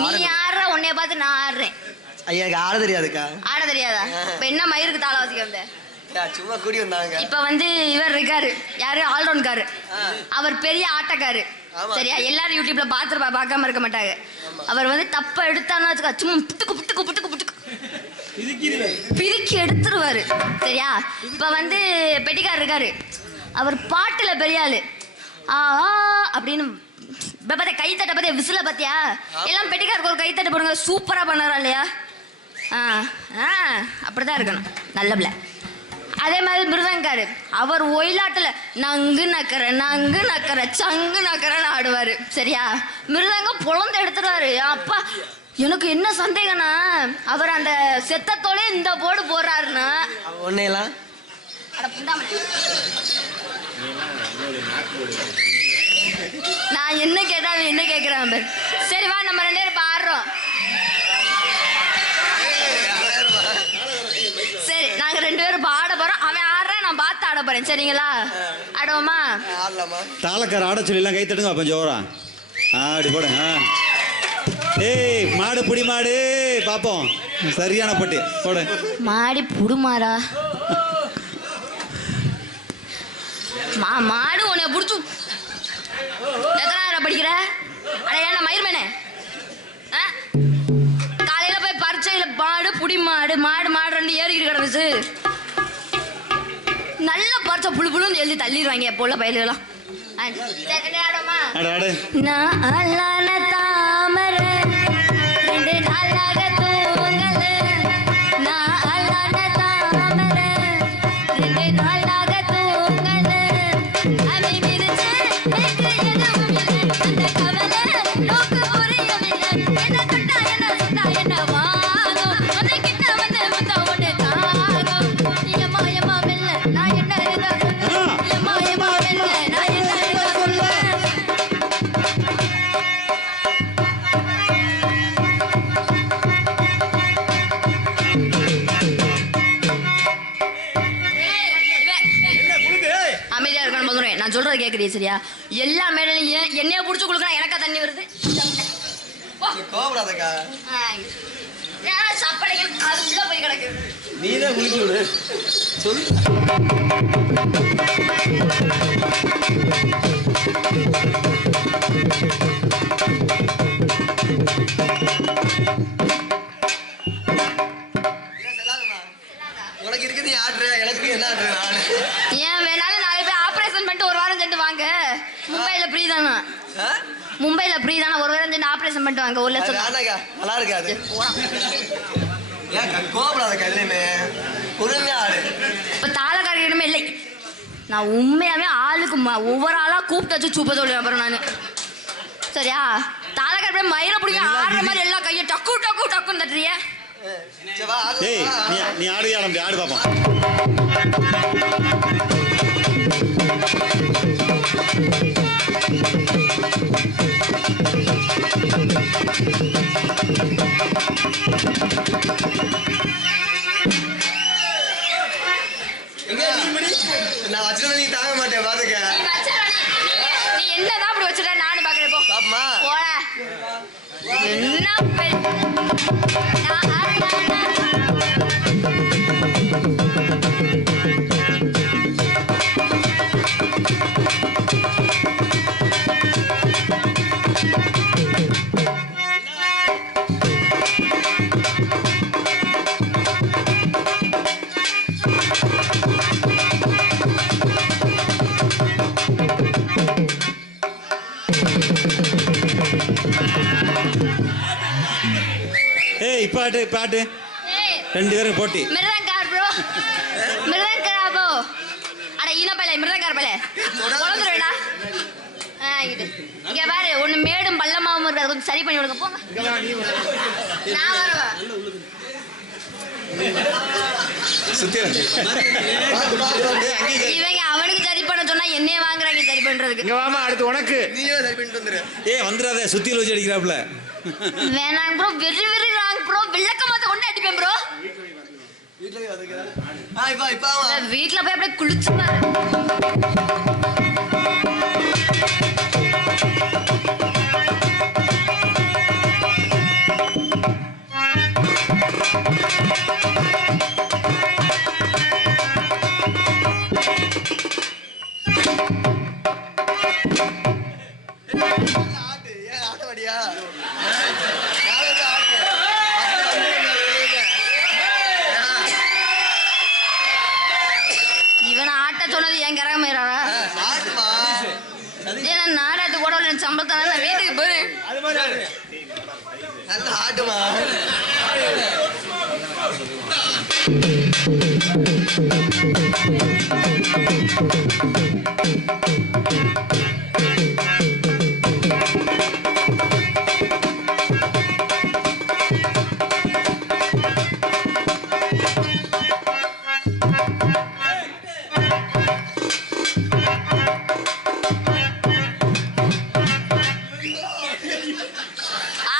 நீ ஆடுற உன்னைய பார்த்து நான் ஆடுறேன். ஐயா எனக்கு ஆட தெரியாதுக்கா. ஆட தெரியாதா? இப்ப என்ன மயிருக்கு தாள வாசிக்க வந்த? சும்மா கூடி வந்தாங்க. இப்ப வந்து இவர் இருக்காரு, யாரு, ஆல்ரவுண்ட்காரு. அவர் பெரிய ஆட்டக்காரு. சரியா? எல்லாரும் யூடியூப்ல பார்க்காம இருக்க மாட்டாங்க. அவர் வந்து தப்ப எடுத்தான்னு வச்சுக்கா, சும்மா புட்டுக்கு புட்டுக்கு புட்டுக்கு புட்டுக்கு பிரிக்கி எடுத்துருவாரு. சரியா? இப்ப வந்து பெட்டிக்கார் இருக்காரு, அவர் பாட்டுல பெரிய ஆளு. அப்படின்னு கைத்தட்ட பத்தியா, விசில பத்தியா? எல்லாம் பெட்டிக்காருக்கு ஒரு கைத்தட்ட போடுங்க. சூப்பரா பண்ணறா இல்லையா? அப்படிதான் இருக்கணும், நல்ல பிள்ளை. அதே மாதிரி மிருதங்காரு, அவர் ஒயிலாட்டுல நங்கு நக்கற சங்கு நக்கறன்னு ஆடுவாரு. சரியா? மிருதங்கம் பொழந்து எடுத்துருவாரு. அப்பா எனக்கு என்ன சந்தேகம்னா, அவர் அந்த செத்தத்தோட இந்த போடு போறாருன்னா ஒன்னையெல்லாம் நான் என்ன கேட்டா என்ன கேட்கிறேன். சரி வா, நம்ம 2 பேரும் பாடுறோம். சரி, நாங்க 2 பேரும் பாட போறோம். அவன் ஆடுறான், நான் பார்த்து ஆட போறேன். சரிங்களா? ஆடுவோமா? தாளக்கார ஆட சொல்லி எல்லாம் கை தட்டுங்க. அப்ப ஜோரா அப்படி போடுங்க. ஏய் மாடு புடி மாடு பாப்போம். சரியான பட்டி போடு. மாடி புடுமாடா. மாடு உன்னை புடிச்சு. எத்தனாயிரம் படிக்கிற? அட ஏன்னா மயிர்மேனே, காலையில போய் பரிச்சையில மாடு புடி மாடு ரெண்டு ஏறிக்கிட்டு கிடந்துச்சு. நல்ல பரிச்சை புழு புழுன்னு எழுதி தள்ளிடுவாங்க போல பயலுலாம். தாமரை 2 நாளாக தூங்கல. நான் தாமரை 2 நாளாக தூங்கல. அவை விரிச்சு எதுவும் இல்லை. அந்த கவலை நோக்கு புரியவில்லை. என்ன தொட்டா என்ன வாங்கும். உன்னை கிட்ட வந்து முத்தம் ஒன்று தாங்கும். எம்மா மெல்ல நான் என்ன இருந்தா சொல்ல. எம்மா மெல்ல நான் என்ன இருந்தா சொல்ல. அமைதியா இருக்கணும் போதும். நான் சொல்றது கேக்குறீங்க சரியா? எல்லா மேடையிலும் என்னைய புடிச்சு கொடுக்கணும். எனக்கா தண்ணி வருது? கோபப்படாதக்கா. சாப்பாடு அது உள்ள போய் கிடக்கு. நீதான் குளிக்க விடு. சொல்லு. உனக்கு இருக்கு, நீ ஆடுற. எனக்கு என்ன ஆடுற? ஏன் வேணாலும் நாளை போய் ஆபரேஷன் பண்ணிட்டு 1 வாரம் சென்று வாங்க. மும்பைல ஃப்ரீ தானா? மும்பைல ஃப்ரீ தானா? 1 வாரம் சென்று ஆபரேஷன் பண்ணிட்டு வாங்க. 1 லட்சம். நல்லா இருக்காது. கோபப்படாதக்கா. இல்லையுமே பொறுமையா ஆடு. இப்ப தாளக்காரிடமே இல்லை. நான் உண்மையாவே ஆளுக்கு ஒவ்வொரு ஆளா கூப்பிட்டு வச்சு சூப்ப சொல்லுவேன். அப்புறம் நான் சரியா? தாளக்காரி மயிர பிடிக்க ஆடுற மாதிரி எல்லா கையை டக்கு டக்கு டக்குன்னு தட்டுறிய. நீ ஆடு ஆடு பாப்போம். நான் வச்சுட்டு நீ தாங்க மாட்டேன். பாத்துக்க நீ என்னதான் அப்படி வச்சுட்ட? நானும் பாக்குறேன். போ பாப்பமா. என்ன பாட்டு பாட்டு 2 பேரும் போட்டி. மிருதங்கார் ப்ரோ, மிருதங்கரா ப்ரோ. அட ஈனப்பலே மிருதங்கார் பலே கொலந்துறடா. இது இங்க பாரு, ஒன்னு மேடும் பள்ளமாவும் இருக்கு. அது கொஞ்சம் சரி பண்ணி விடுங்க போங்க. நான் வரவா இவங்க அவனுக்கு சரி பண்ண சொன்னா என்னைய வாங்குறாங்க சரி பண்றதுக்கு. இங்க வாமா, அடுத்து உனக்கு. நீயே சரி பண்ணிட்டு வந்துரு. வந்துராதே, சுத்தில வச்சு அடிக்கறாப்ல. வேணாங்க ப்ரோ, வெரி ராங் ப்ரோ. விளக்கமாத்த கொண்டு அடிப்பேன் ப்ரோ. வீட்ல போய் அதுக்கு இப்ப வீட்ல போய் அப்படியே குளிச்சு பாரு. இவனை ஆட்ட சொன்னது என் கிரகமேறாடா. ஏன்னா நாடாத்து கூட சம்பளத்தான நான் வீட்டுக்கு போறேன். நல்லா ஆட்டுமா.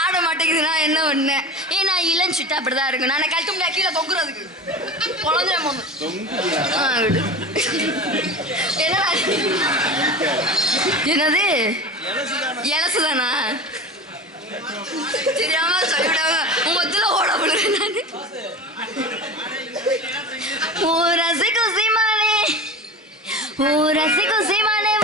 ஆட மாட்டேங்குதுன்னா என்ன ஒண்ணு? ஏன்னா இளம் சிட்டா அப்படிதான் இருக்கு. நான் கழட்ட முடியாது கீழே தொங்குறதுக்கு குழந்தைய என்னடா என்னது இலசுதானா? தெரியாம சொல்லிவிடாம உங்க ஓட விடுறேன் நான். ஓ ரசி குசி மானே, ஓ ரசி குசி மானே.